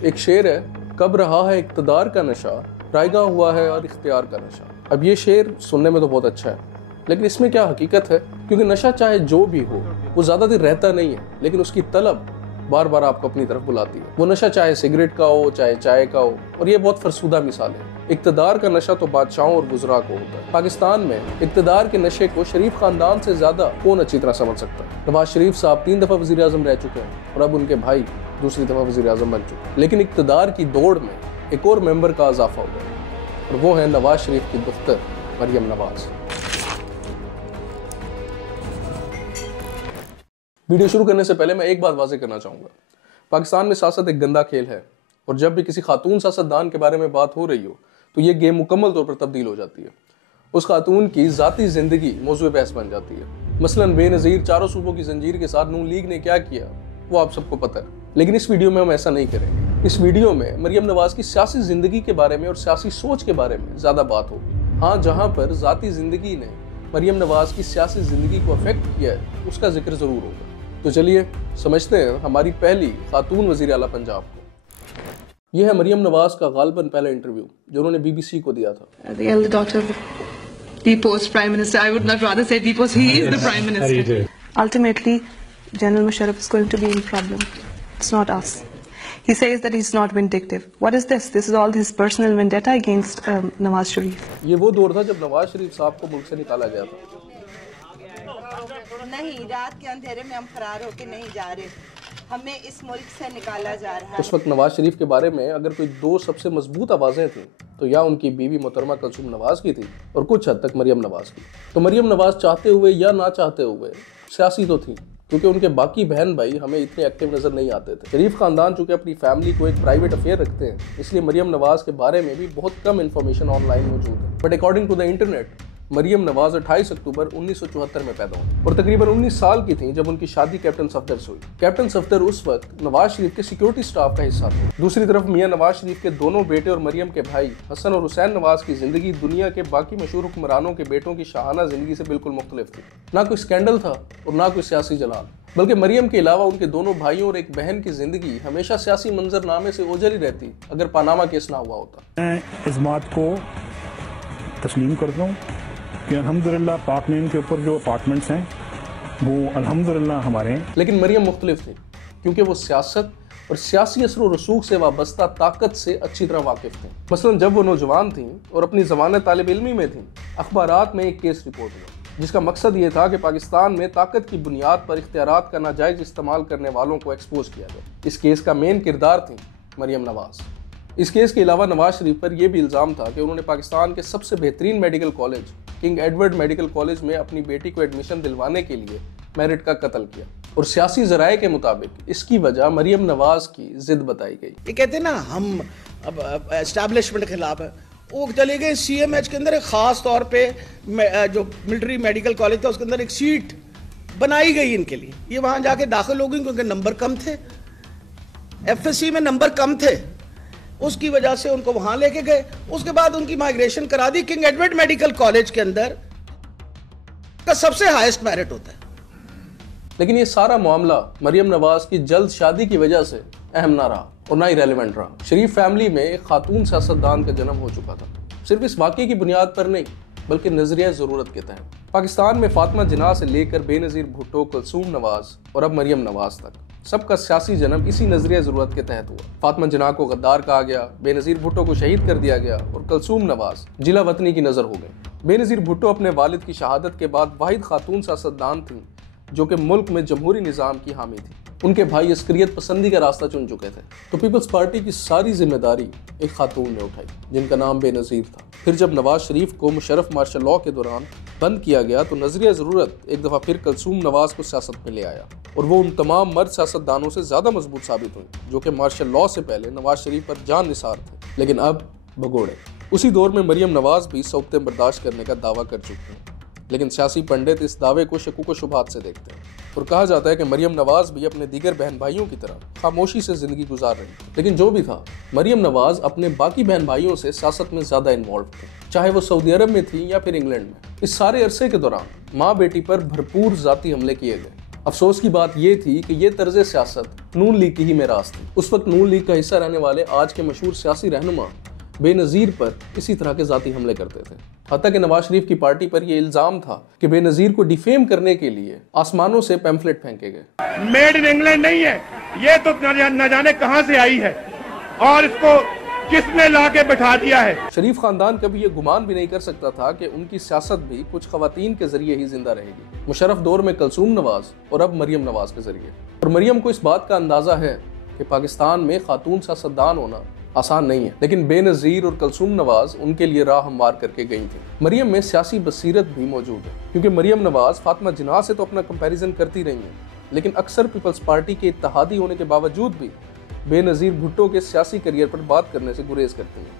एक शेर है, कब रहा है इक़्तिदार का नशा, रायगा हुआ है और इख्तियार का नशा। अब ये शेर सुनने में तो बहुत अच्छा है, लेकिन इसमें क्या हकीकत है? क्योंकि नशा चाहे जो भी हो वो ज़्यादा देर रहता नहीं है, लेकिन उसकी तलब बार बार आपको अपनी तरफ बुलाती है। वो नशा चाहे सिगरेट का हो, चाहे चाय का हो, और ये बहुत फरसूदा मिसाल है। इक़्तिदार का नशा तो बादशाहों और गुजरा को होता है। पाकिस्तान में इक़्तिदार के नशे को शरीफ खानदान से ज़्यादा कौन अच्छी तरह समझ सकता है? नवाज शरीफ साहब 3 दफ़ा वज़ीर आज़म रह चुके हैं और अब उनके भाई दूसरी दफ़ा वज़ीर आज़म बन चुके हैं। लेकिन इक़्तिदार की दौड़ में एक और मेंबर का इजाफा हुआ और वो है नवाज शरीफ की दुख्तर मरियम नवाज। वीडियो शुरू करने से पहले मैं एक बात वाज़ेह करना चाहूँगा, पाकिस्तान में सियासत एक गंदा खेल है और जब भी किसी खातून सियासतदान के बारे में बात हो रही हो तो ये गेम मुकम्मल तौर पर तब्दील हो जाती है। उस खातून की ज़ाती ज़िंदगी मौज़ूए बहस बन जाती है। मसलन बेनज़ीर चारों सूबों की जंजीर के साथ नून लीग ने क्या किया वो आप सबको पता है, लेकिन इस वीडियो में हम ऐसा नहीं करेंगे। इस वीडियो में मरियम नवाज की सियासी ज़िंदगी के बारे में और सियासी सोच के बारे में ज़्यादा बात होगी। हाँ, जहाँ पर ज़ाती ज़िंदगी ने मरियम नवाज की सियासी ज़िंदगी को अफेक्ट किया है उसका जिक्र ज़रूर होगा। तो चलिए समझते हैं हमारी पहली खातून वज़ीर आला पंजाब को। यह है मरियम नवाज का गालिबन पहला इंटरव्यू जो उन्होंने BBC को दिया था। The elder daughter of deposed Prime Minister. I would not rather say deposed. He is the Prime Minister. Ultimately, General Musharraf is going to be in problem. It's not us. He says that he's not vindictive. What is this? This is all his personal vendetta against Nawaz Sharif. ये वो दौर था जब नवाज शरीफ साहब को मुल्क से निकाला गया था। नहीं, रात के अंधेरे में हम फरार होके नहीं जा रहे, हमें इस मुल्क से निकाला जा रहा है। उस वक्त नवाज शरीफ के बारे में अगर कोई दो सबसे मजबूत आवाज़ें थीं तो या उनकी बीवी मोहतरमा कलसूम नवाज की थी और कुछ हद तक मरियम नवाज की। तो मरियम नवाज चाहते हुए या ना चाहते हुए सियासी तो थी, क्योंकि उनके बाकी बहन भाई हमें इतने एक्टिव नजर नहीं आते थे। शरीफ खानदान चूंकि अपनी फैमिली को एक प्राइवेट अफेयर रखते हैं, इसलिए मरियम नवाज के बारे में भी बहुत कम इन्फॉर्मेशन ऑनलाइन मौजूद है। But according to the internet, Maryam Nawaz 28 October 1974 में पैदा हुई और तकरीबन 19 साल की थी जब उनकी शादी कैप्टन सफदर से हुई। कैप्टन सफदर उस वक्त नवाज शरीफ के सिक्योरिटी स्टाफ का हिस्सा थे। दूसरी तरफ मियां नवाज शरीफ के दोनों बेटे और मरियम के भाई हसन और हुसैन नवाज की जिंदगी दुनिया के बाकी मशहूर हुक्मरानों के बेटों की शाहाना जिंदगी से बिल्कुल मुख्तलिफ थी। ना कोई स्कैंडल था और ना कोई सियासी जलाल, बल्कि मरियम के अलावा उनके दोनों भाइयों और एक बहन की जिंदगी हमेशा सियासी मंजरनामे से ओझल ही रहती अगर पानामा केस ना हुआ होता। मैं इस बात को तस्लीम करता हूँ कि अल्हम्दुलिल्लाह पाक में इनके ऊपर जो अपार्टमेंट्स हैं वो अल्हम्दुलिल्लाह हमारे हैं। लेकिन मरियम मुख्तलिफ थी क्योंकि वो सियासत और सियासी असर व रसूख से वाबस्ता ताकत से अच्छी तरह वाकिफ थी। मसलन जब वो नौजवान थीं और अपनी ज़मानत तालिब इल्मी में थीं, अखबारात में एक केस रिपोर्ट हुआ जिसका मकसद ये था कि पाकिस्तान में ताकत की बुनियाद पर इख्तियारात का नाजायज़ इस्तेमाल करने वालों को एक्सपोज किया जाए। इस केस का मेन किरदार थी मरियम नवाज। इस केस के अलावा नवाज शरीफ पर यह भी इल्ज़ाम था कि उन्होंने पाकिस्तान के सबसे बेहतरीन medical college king Edward medical college में अपनी बेटी को एडमिशन दिलवाने के लिए मेरिट का कत्ल किया और सियासी ज़राए के मुताबिक इसकी वजह मरियम नवाज की जिद बताई गई। ये कहते हैं ना हम अब एस्टैब्लिशमेंट के खिलाफ है, वो चले गए CMH के अंदर एक ख़ास तौर पे जो मिलिट्री मेडिकल कॉलेज था उसके अंदर एक सीट बनाई गई इनके लिए। ये वहाँ जाके दाखिल हो गई क्योंकि नंबर कम थे, FSC में नंबर कम थे, उसकी वजह से उनको वहां लेके गए। उसके बाद उनकी माइग्रेशन करा दी किंग एडवर्ड मेडिकल कॉलेज के अंदर का सबसे हाईएस्ट मेरिट होता है। लेकिन ये सारा मामला मरियम नवाज की जल्द शादी की वजह से अहम ना रहा और ना ही रेलिवेंट रहा। शरीफ फैमिली में एक खातून सियासतदान का जन्म हो चुका था, सिर्फ इस वाक़े की बुनियाद पर नहीं बल्कि नजरिया ज़रूरत के तहत। पाकिस्तान में फातिमा जिन्ना से लेकर बेनज़ीर भुट्टो, कलसूम नवाज और अब मरियम नवाज तक सबका सियासी जन्म इसी नजरिया ज़रूरत के तहत हुआ। फातिमा जिन्ना को गद्दार कहा गया, बेनज़ीर भुट्टो को शहीद कर दिया गया और कलसूम नवाज जिला वतनी की नज़र हो गई। बेनज़ीर भुट्टो अपने वालिद की शहादत के बाद वाहिद खातून सियासतदान थीं जो कि मुल्क में जमहूरी निज़ाम की हामी थी। उनके भाई अस्करियत पसंदी का रास्ता चुन चुके थे, तो पीपल्स पार्टी की सारी जिम्मेदारी एक खातून ने उठाई जिनका नाम बेनज़ीर था। फिर जब नवाज शरीफ को मुशर्रफ मार्शल लॉ के दौरान बंद किया गया तो नजरिया ज़रूरत एक दफ़ा फिर कलसूम नवाज को सियासत में ले आया और वो उन तमाम मर्द सियासतदानों से ज़्यादा मजबूत साबित हुई जो कि मार्शल लॉ से पहले नवाज शरीफ पर जान निसार थे, लेकिन अब भगोड़े। उसी दौर में मरियम नवाज भी सौतें बर्दाश्त करने का दावा कर चुकी हैं, लेकिन सियासी पंडित इस दावे को शकूक व शुबहात से देखते हैं और कहा जाता है कि मरियम नवाज भी अपने दीगर बहन भाइयों की तरह खामोशी से ज़िंदगी गुजार रही थी। लेकिन जो भी था, मरियम नवाज अपने बाकी बहन भाइयों से सियासत में ज़्यादा इन्वॉल्व थे, चाहे वो सऊदी अरब में थी या फिर इंग्लैंड में। इस सारे अरसे के दौरान माँ बेटी पर भरपूर ज़ाती हमले किए गए। अफसोस की बात यह थी कि यह तर्ज सियासत नून लीग की ही मेरास थी। उस वक्त नून लीग का हिस्सा रहने वाले आज के मशहूर सियासी रहनुमा बेनज़ीर पर इसी तरह के जाती हमले करते थे। हत्ता कि नवाज शरीफ की पार्टी पर यह इल्जाम था कि बेनज़ीर को डिफेम करने के लिए आसमानों से पैम्फलेट फेंके गए। मेड इन इंग्लैंड नहीं है, ये तो न जाने कहां से आई है और इसको किसने ला के बैठा दिया है। शरीफ खानदान कभी ये गुमान भी नहीं कर सकता था कि उनकी सियासत भी कुछ खवातीन के जरिए ही जिंदा रहेगी। मुशर्रफ दौर में कलसूम नवाज और अब मरियम नवाज के जरिए। और मरियम को इस बात का अंदाजा है कि पाकिस्तान में खातून सियासतदान होना आसान नहीं है, लेकिन बेनज़ीर और कलसूम नवाज उनके लिए राह हमवार करके गई थी। मरियम में सियासी बसीरत भी मौजूद है, क्योंकि मरियम नवाज फातिमा जिन्ना से तो अपना कंपैरिजन करती रही है, लेकिन अक्सर पीपल्स पार्टी के इत्तेहादी होने के बावजूद भी बेनज़ीर भुट्टो के सियासी करियर पर बात करने से गुरेज करती हैं,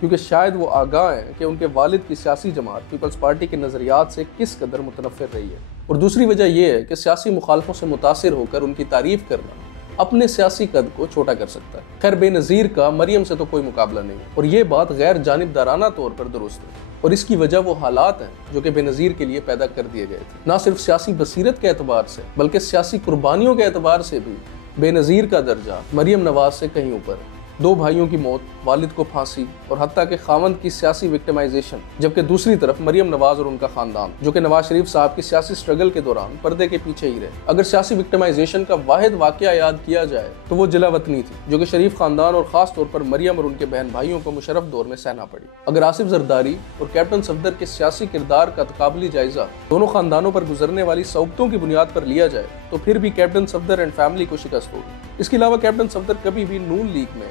क्योंकि शायद वो आगाह हैं कि उनके वालिद की सियासी जमात पीपल्स पार्टी के नज़रियात से किस कदर मुतनफ़िर रही है। और दूसरी वजह यह है कि सियासी मुखालफों से मुतासिर होकर उनकी तारीफ करना अपने सियासी कद को छोटा कर सकता है। खैर, बेनज़ीर का मरियम से तो कोई मुकाबला नहीं है, और ये बात गैर जानिबदाराना तौर पर दुरुस्त है। और इसकी वजह वो हालात हैं जो कि बेनज़ीर के लिए पैदा कर दिए गए थे। ना सिर्फ सियासी बसीरत के एतबार से, बल्कि सियासी कुर्बानियों के एतबार से भी बेनज़ीर का दर्जा मरियम नवाज से कहीं ऊपर है। 2 भाइयों की मौत, वालिद को फांसी और हत्ता के खावंद की सियासी विक्टिमाइजेशन, जबकि दूसरी तरफ मरियम नवाज और उनका खानदान जो कि नवाज शरीफ साहब की सियासी स्ट्रगल के दौरान पर्दे के पीछे ही रहे। अगर सियासी विक्टिमाइजेशन का वाहिद वाकया याद किया जाए तो वो जलावतनी थी, जो कि शरीफ खानदान और खास तौर पर मरियम और उनके बहन भाइयों को मुशर्रफ दौर में सहना पड़ी। अगर आसिफ जरदारी और कैप्टन सफदर के सियासी किरदार का तकाबली जायजा दोनों खानदानों पर गुजरने वाली सौगतों की बुनियाद पर लिया जाए तो फिर भी कैप्टन सफदर एंड फैमिली को शिकस्त होगी। इसके अलावा कैप्टन सफदर कभी भी नून लीग में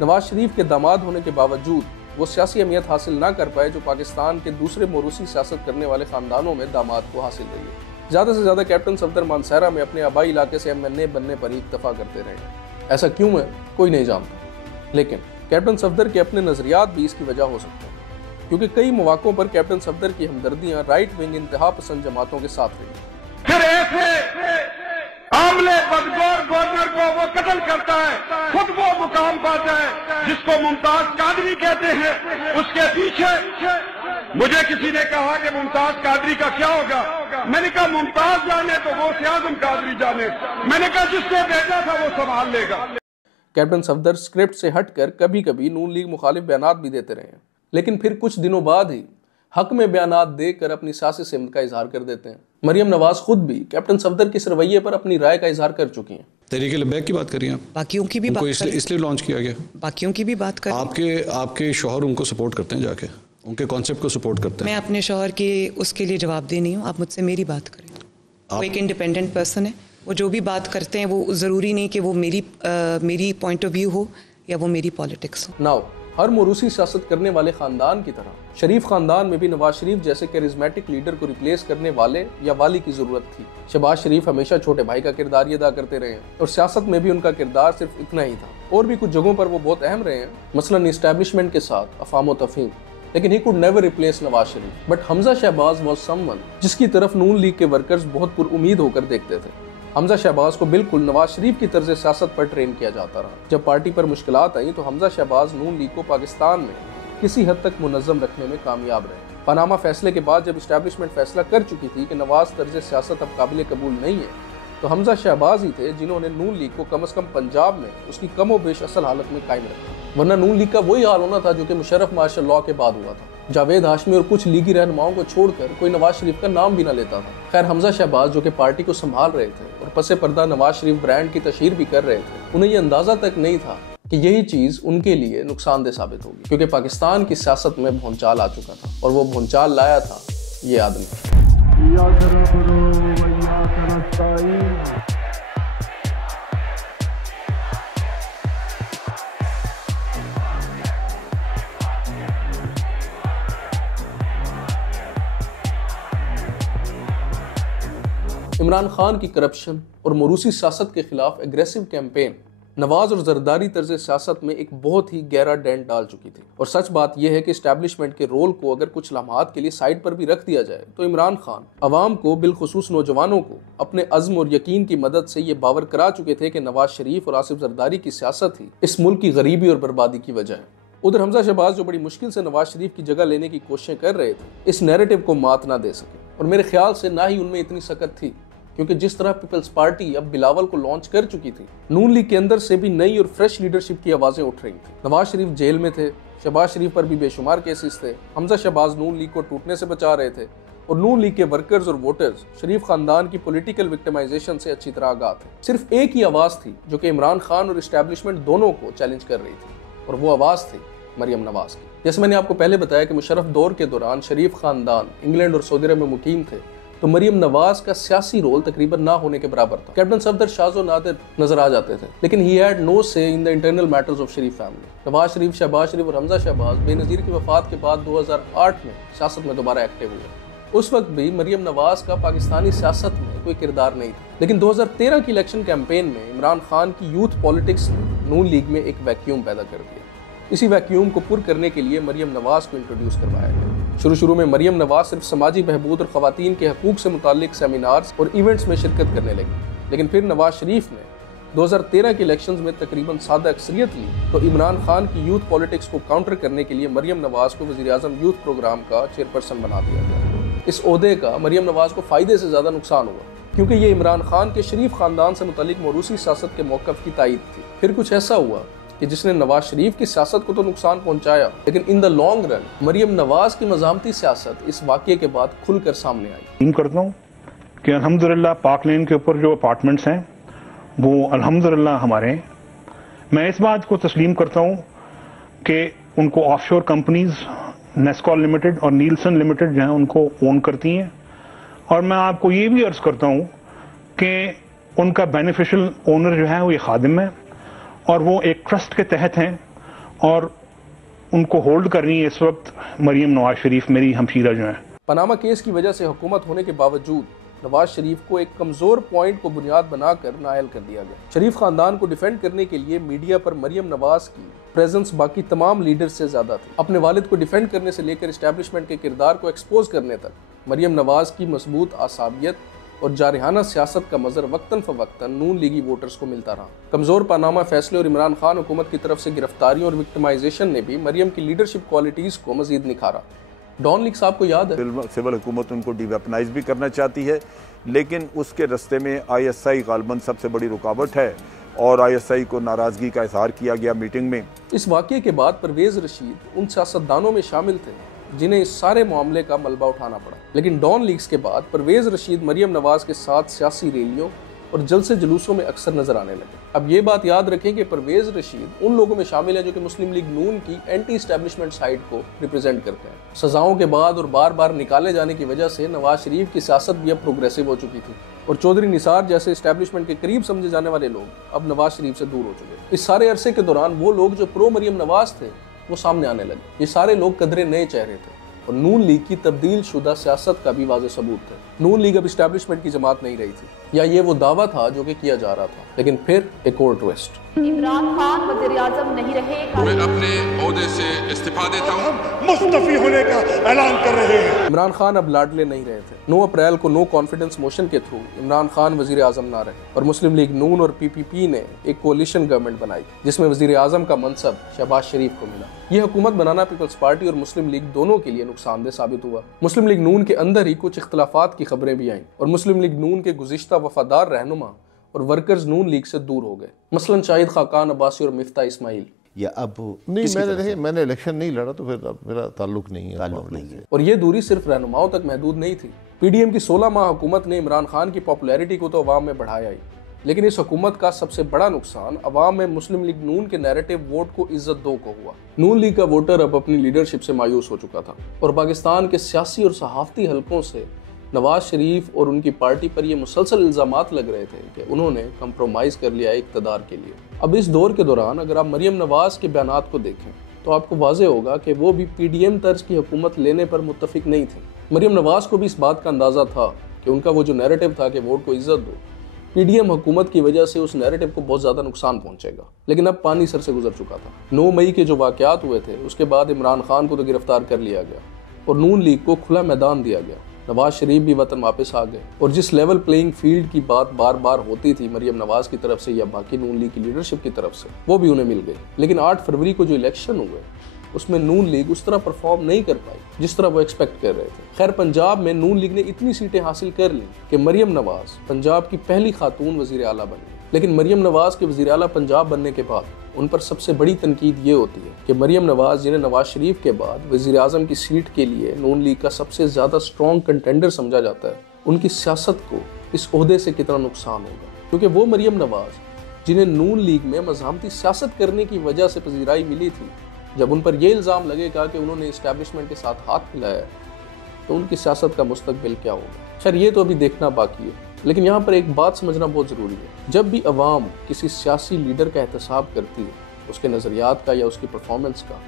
नवाज शरीफ के दामाद होने के बावजूद वो सियासी अहमियत हासिल ना कर पाए जो पाकिस्तान के दूसरे मोरूसी सियासत करने वाले खानदानों में दामाद को हासिल रही है। ज़्यादा से ज़्यादा कैप्टन सफदर मानसहरा में अपने आबाई इलाके से MNA बनने पर ही इत्तफा करते रहे। ऐसा क्यों है कोई नहीं जानता, लेकिन कैप्टन सफदर के अपने नज़रियात भी इसकी वजह हो सकते हैं, क्योंकि कई मौक़ों पर कैप्टन सफदर की हमदर्दियाँ राइट विंग इंतहा पसंद जमातों के साथ रही। फिर ऐसे आमले बदगोर गवर्नर को वो कत्ल करता है, खुद वो मुकाम पाता है जिसको मुमताज कादरी कहते हैं। उसके पीछे मुझे किसी ने कहा कि मुमताज कादरी का क्या होगा, मैंने कहा मुमताज जाने तो वो आज़म कादरी जाने। मैंने कहा जिसने भेजा था वो संभाल लेगा। कैप्टन सफदर स्क्रिप्ट से हटकर कभी कभी नून लीग मुखालिफ बयानात भी देते रहे हैं, लेकिन फिर कुछ दिनों बाद ही हक में बयानात देकर अपनी सियासी सिमत का इजहार कर देते हैं। मरियम नवाज खुद भी कैप्टन सफदर के इस रवैये पर अपनी राय का इजहार कर चुकी हैं। तहरीक लब्बैक की बात करिए आप, बाकियों की भी बात इसलिए लॉन्च किया गया, बाकियों की भी बात कर। आपके शौहर उनको सपोर्ट करते हैं, जाके उनके कॉन्सेप्ट को सपोर्ट करते हैं। मैं अपने शौहर के उसके लिए जवाबदेह नहीं हूँ, आप मुझसे मेरी बात करें। वो एक इंडिपेंडेंट पर्सन है, वो जो भी बात करते हैं वो ज़रूरी नहीं कि वो मेरी पॉइंट ऑफ व्यू हो या वो मेरी पॉलिटिक्स हो। नाउ हर मोरूसी सियासत करने वाले खानदान की तरह शरीफ खानदान में भी नवाज शरीफ जैसे कैरिज्मेटिक लीडर को रिप्लेस करने वाले या वाली की जरूरत थी। शहबाज शरीफ हमेशा छोटे भाई का किरदार अदा करते रहे हैं और सियासत में भी उनका किरदार सिर्फ इतना ही था। और भी कुछ जगहों पर वो बहुत अहम रहे हैं, मसलन इस्टेब्लिशमेंट के साथ अफाम व तफहीम, लेकिन he could never replace Nawaz Sharif. But Hamza Shahbaz was someone जिसकी तरफ नून लीग के वर्कर्स बहुत पुरुमीद होकर देखते थे। हमजा शहबाज को बिल्कुल नवाज शरीफ की तर्ज सियासत पर ट्रेन किया जाता रहा। जब पार्टी पर मुश्किलात आई तो हमजा शहबाज नून लीग को पाकिस्तान में किसी हद तक मुनज़्ज़म रखने में कामयाब रहे। पनामा फैसले के बाद जब इस्टेब्लिशमेंट फैसला कर चुकी थी कि नवाज तर्ज सियासत अब काबिल कबूल नहीं है, तो हमजा शहबाज ही थे जिन्होंने नून लीग को कम अज़ कम पंजाब में उसकी कम व बेश असल हालत में कायम रखा। वरना नून लीग का वही हाल होना था जो कि मुशर्रफ मार्शल लॉ के बाद हुआ था। जावेद हाशमी और कुछ लीगी रहनुमाओं को छोड़कर कोई नवाज शरीफ का नाम भी न लेता था। खैर, हमजा शहबाज जो कि पार्टी को संभाल रहे थे और पसे पर्दा नवाज शरीफ ब्रांड की तशहीर भी कर रहे थे, उन्हें यह अंदाजा तक नहीं था कि यही चीज उनके लिए नुकसानदेह साबित होगी, क्योंकि पाकिस्तान की सियासत में भूचाल आ चुका था और वो भूचाल लाया था ये आदमी। इमरान खान की करप्शन और मोरूसी सियासत के खिलाफ एग्रेसिव कैंपेन नवाज और जरदारी तर्ज सियासत में एक बहुत ही गहरा डेंट डाल चुकी थी। और सच बात यह है कि इस्टेब्लिशमेंट के रोल को अगर कुछ लम्हात के लिए साइड पर भी रख दिया जाए तो इमरान खान अवाम को, बिलखुसूस नौजवानों को, अपने अज़्म और यकीन की मदद से ये बावर करा चुके थे कि नवाज शरीफ और आसिफ जरदारी की सियासत ही इस मुल्क की गरीबी और बर्बादी की वजह है। उधर हमजा शहबाज जो बड़ी मुश्किल से नवाज शरीफ की जगह लेने की कोशिशें कर रहे थे, इस नैरेटिव को मात ना दे सके और मेरे ख्याल से ना ही उनमें इतनी सकत थी। क्योंकि जिस तरह पीपल्स पार्टी अब बिलावल को लॉन्च कर चुकी थी, नून लीग के अंदर से भी नई और फ्रेश लीडरशिप की आवाजें उठ रही थी। नवाज शरीफ जेल में थे, शहबाज शरीफ पर भी बेशुमार केसेस थे, हमजा शहबाज नून लीग को टूटने से बचा रहे थे और नून लीग के वर्कर्स और वोटर्स शरीफ खानदान की पॉलिटिकल विक्टिमाइजेशन से अच्छी तरह आगाह थे। सिर्फ एक ही आवाज थी जो कि इमरान खान और एस्टैब्लिशमेंट दोनों को चैलेंज कर रही थी, और वो आवाज थी मरियम नवाज की। जैसे मैंने आपको पहले बताया कि मुशर्रफ दौर के दौरान शरीफ खानदान इंग्लैंड और सऊदी अरब में मुकीम थे, तो मरियम नवाज का सियासी रोल तकरीबन ना होने के बराबर था। कैप्टन सफदर शाज़ो नादिर नजर आ जाते थे, लेकिन ही had no say in the internal matters of Sharif family. Nawaz Sharif, Shahbaz Sharif और हमजा शहबाज बेनज़ीर की वफात के बाद 2008 में सियासत में दोबारा एक्टिव हुए। उस वक्त भी मरियम नवाज का पाकिस्तानी सियासत में कोई किरदार नहीं था, लेकिन 2013 की इलेक्शन कैंपेन में इमरान खान की यूथ पॉलिटिक्स ने नून लीग में एक वैक्यूम पैदा कर दिया। इसी वैक्यूम को पुर करने के लिए मरियम नवाज को इंट्रोड्यूस करवाया गया। शुरू में मरियम नवाज सिर्फ समाजी बहबूद और ख़वातीन के हकूक़ से मुताल्लिक सेमिनार्स और इवेंट्स में शिरकत करने लगी, लेकिन फिर नवाज शरीफ ने 2013 के इलेक्शंस में तकरीबन सादा अक्सरियत ली, तो इमरान खान की यूथ पॉलिटिक्स को काउंटर करने के लिए मरियम नवाज को वज़ीर-ए-आज़म यूथ प्रोग्राम का चेयरपर्सन बना दिया गया। इस ओहदे का मरियम नवाज को फ़ायदे से ज़्यादा नुकसान हुआ, क्योंकि ये इमरान खान के शरीफ खानदान से मुताल्लिक मौरूसी सियासत के मौक़िफ़ की तायीद थी। फिर कुछ ऐसा हुआ कि जिसने नवाज शरीफ की सियासत को तो नुकसान पहुंचाया, लेकिन in the long run Maryam Nawaz की मज़ामती सियासत इस वाक़ये के बाद खुलकर सामने आई। यकीन करता हूँ कि अल्हम्दुलिल्लाह पाक लेन के ऊपर जो अपार्टमेंट्स हैं वो अल्हम्दुलिल्लाह हमारे हैं। मैं इस बात को तस्लीम करता हूँ कि उनको ऑफशोर कंपनीज नेस्कॉल लिमिटेड और नीलसन लिमिटेड जो है उनको ओन करती हैं, और मैं आपको ये भी अर्ज करता हूँ कि उनका बेनिफिशियल ओनर जो है वो ये खादिम है, और वो एक ट्रस्ट के तहत हैं, और उनको होल्ड कर रही है इस वक्त मरियम नवाज शरीफ, मेरी हमशीरा जो है। पनामा केस की वजह से हुकूमत होने के बावजूद नवाज शरीफ को एक कमजोर पॉइंट को बुनियाद बनाकर नायल कर दिया गया। शरीफ खानदान को डिफेंड करने के लिए मीडिया पर मरियम नवाज की प्रेजेंस बाकी तमाम लीडर्स से ज्यादा थी। अपने वालिद को डिफेंड करने से लेकर एस्टैब्लिशमेंट के किरदार को एक्सपोज करने तक मरियम नवाज की मजबूत आसाबियत और जारहाना सियासत का मजर वक्तन फवक्तन नून लीगी वोटर्स को मिलता रहा। कमजोर पनामा फैसले और इमरान खान हुकूमत की तरफ से गिरफ्तारियों और विक्टिमाइजेशन ने भी मरियम की लीडरशिप क्वालिटीज को मजीद निखारा। डॉन लीग साहब को याद है, सिविल हुकूमत उनको डिवेपनाइज भी करना चाहती है, लेकिन उसके रस्ते में ISI गालबन सबसे बड़ी रुकावट है, और ISI को नाराजगी का इजहार किया गया मीटिंग में। इस वाक़ये के बाद परवेज रशीद उन सियासतदानों में शामिल थे जिन्हें इस सारे मामले का मलबा उठाना पड़ा, लेकिन डॉन लीग्स के बाद परवेज रशीद मरियम नवाज के साथ सियासी रैलियों और जलसे जुलूसों में अक्सर नजर आने लगे। अब ये बात याद रखें कि परवेज रशीद उन लोगों में शामिल है जो कि मुस्लिम लीग नून की एंटी एस्टैब्लिशमेंट साइड को रिप्रेजेंट करते हैं। सजाओं के बाद और बार बार निकाले जाने की वजह से नवाज शरीफ की सियासत भी अब प्रोग्रेसिव हो चुकी थी, और चौधरी निसार जैसे एस्टैब्लिशमेंट के करीब समझे जाने वाले लोग अब नवाज शरीफ से दूर हो चुके। इस सारे अरसे के दौरान वो लोग जो प्रो मरियम नवाज थे वो सामने आने लगे। ये सारे लोग कदरे नए चेहरे थे और नून लीग की तब्दील शुदा सियासत का भी वाज़ेह सबूत थे। नून लीग अब एस्टैब्लिशमेंट की जमात नहीं रही थी, या ये वो दावा था जो कि किया जा रहा था। लेकिन फिर एक और ट्विस्ट, इमरान खान वज़ीर-ए-आज़म नहीं रहे। मैं अपने ओहदे से इस्तीफा देता हूं। मुस्तफी होने का ऐलान कर रहे हैं। इमरान खान अब लाडले नहीं रहे थे। 9 अप्रैल को नो कॉन्फिडेंस मोशन के थ्रू इमरान खान वज़ीर-ए-आज़म ना रहे, और मुस्लिम लीग नून और PPP ने एक कोalition गवर्नमेंट बनाई जिसमें वज़ीर-ए-आज़म का मनसब शहबाज शरीफ को मिला। यह हुकूमत बनाना पीपल्स पार्टी और मुस्लिम लीग दोनों के लिए नुकसानदेह साबित हुआ। मुस्लिम लीग नून के अंदर ही कुछ इख्तलाफात की खबरें भी आईं, और मुस्लिम लीग नून के गुज़िश्ता वफादार रहनुमा और वर्कर्स नून लीग से दूर हो गए, मसलन शाहिद खाकान अब्बासी और मिफ्ता इस्माइल। या अब नहीं, मैंने इलेक्शन नहीं लड़ा, तो फिर मेरा ताल्लुक नहीं है। और ये दूरी सिर्फ रहनुमाओं तक महदूद नहीं थी। PDM की 16 माह हुकूमत ने इमरान खान की पॉपुलैरिटी को तो अवाम में बढ़ाया ही, लेकिन इस हुकूमत का सबसे बड़ा नुकसान अवाम में मुस्लिम लीग नून के नैरेटिव वोट को इज्जत दो को हुआ। नून लीग का वोटर अब अपनी लीडरशिप से मायूस हो चुका था, और पाकिस्तान के सियासी और सहाफती हलकों से नवाज शरीफ और उनकी पार्टी पर यह मुसलसल इल्जामात लग रहे थे कि उन्होंने कंप्रोमाइज़ कर लिया इक़्तिदार के लिए। अब इस दौर के दौरान अगर आप मरियम नवाज के बयानात को देखें तो आपको वाज़ेह होगा कि वो भी PDM तर्ज की हुकूमत लेने पर मुत्तफिक नहीं थी। मरियम नवाज को भी इस बात का अंदाज़ा था कि उनका वो जो नैरेटिव था कि वोट को इज्जत दो, PDM हुकूमत की वजह से उस नैरेटिव को बहुत ज़्यादा नुकसान पहुंचेगा। लेकिन अब पानी सर से गुजर चुका था। 9 मई के जो वाक़यात हुए थे उसके बाद इमरान खान को तो गिरफ्तार कर लिया गया और नून लीग को खुला मैदान दिया गया। नवाज शरीफ भी वतन वापस आ गए, और जिस लेवल प्लेइंग फील्ड की बात बार बार होती थी मरियम नवाज की तरफ से या बाकी नून लीग की लीडरशिप की तरफ से, वो भी उन्हें मिल गई। लेकिन 8 फरवरी को जो इलेक्शन हुए उसमें नून लीग उस तरह परफॉर्म नहीं कर पाई जिस तरह वो एक्सपेक्ट कर रहे थे। खैर, पंजाब में नून लीग ने इतनी सीटें हासिल कर ली कि मरियम नवाज पंजाब की पहली खातून वजीर आला बनी। लेकिन मरियम नवाज के वजीर आला पंजाब बनने के बाद उन पर सबसे बड़ी तनकीद ये होती है कि मरियम नवाज, जिन्हें नवाज शरीफ के बाद वजीर आज़म की सीट के लिए नून लीग का सबसे ज़्यादा स्ट्रॉन्ग कंटेंडर समझा जाता है, उनकी सियासत को इस ओहदे से कितना नुकसान होगा। क्योंकि वो मरियम नवाज जिन्हें नून लीग में मज़ाहमती सियासत करने की वजह से पजीराई मिली थी, जब उन पर यह इल्ज़ाम लगेगा कि उन्होंने इस्टेब्लिशमेंट के साथ हाथ मिलाया तो उनकी सियासत का मुस्तकबिल क्या होगा। खैर, ये तो अभी देखना बाकी है। लेकिन यहाँ पर एक बात समझना बहुत ज़रूरी है, जब भी अवाम किसी सियासी लीडर का एहतसाब करती है, उसके नज़रियात का या उसकी परफॉर्मेंस का,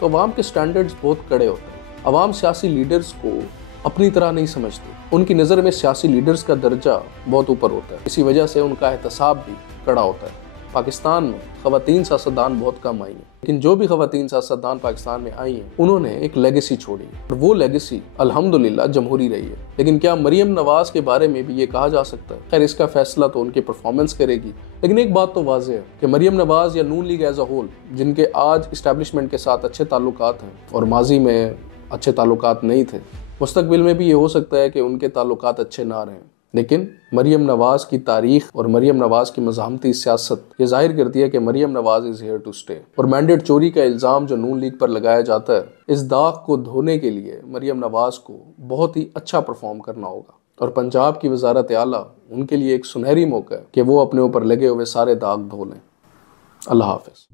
तो अवाम के स्टैंडर्ड्स बहुत कड़े होते हैं। अवाम सियासी लीडर्स को अपनी तरह नहीं समझती, उनकी नज़र में सियासी लीडर्स का दर्जा बहुत ऊपर होता है। इसी वजह से उनका एहतसाब भी कड़ा होता है। पाकिस्तान में ख़वातीन सियासतदान बहुत कम आई हैं, लेकिन जो भी ख़वातीन सियासतदान पाकिस्तान में आई हैं, उन्होंने एक लेगेसी छोड़ी और वो लेगेसी अल्हम्दुलिल्लाह जमहूरी रही है। लेकिन क्या मरियम नवाज के बारे में भी ये कहा जा सकता है? खैर, इसका फैसला तो उनकी परफॉर्मेंस करेगी। लेकिन एक बात तो वाज़ेह है कि मरियम नवाज या नून लीग एज अ होल, जिनके आज इस्टेब्लिशमेंट के साथ अच्छे ताल्लुकात हैं और माजी में अच्छे ताल्लुकात नहीं थे, मुस्तकबिल में भी ये हो सकता है कि उनके ताल्लुकात अच्छे ना रहें। लेकिन मरियम नवाज की तारीख और मरियम नवाज की मज़ाहमती सियासत ये जाहिर करती है कि Maryam Nawaz is here to stay. और मैंडेट चोरी का इल्ज़ाम जो नून लीग पर लगाया जाता है, इस दाग को धोने के लिए मरियम नवाज को बहुत ही अच्छा परफॉर्म करना होगा। और पंजाब की वजारत आला उनके लिए एक सुनहरी मौका है कि वो अपने ऊपर लगे हुए सारे दाग धो लें। अल्लाह हाफ़िज़।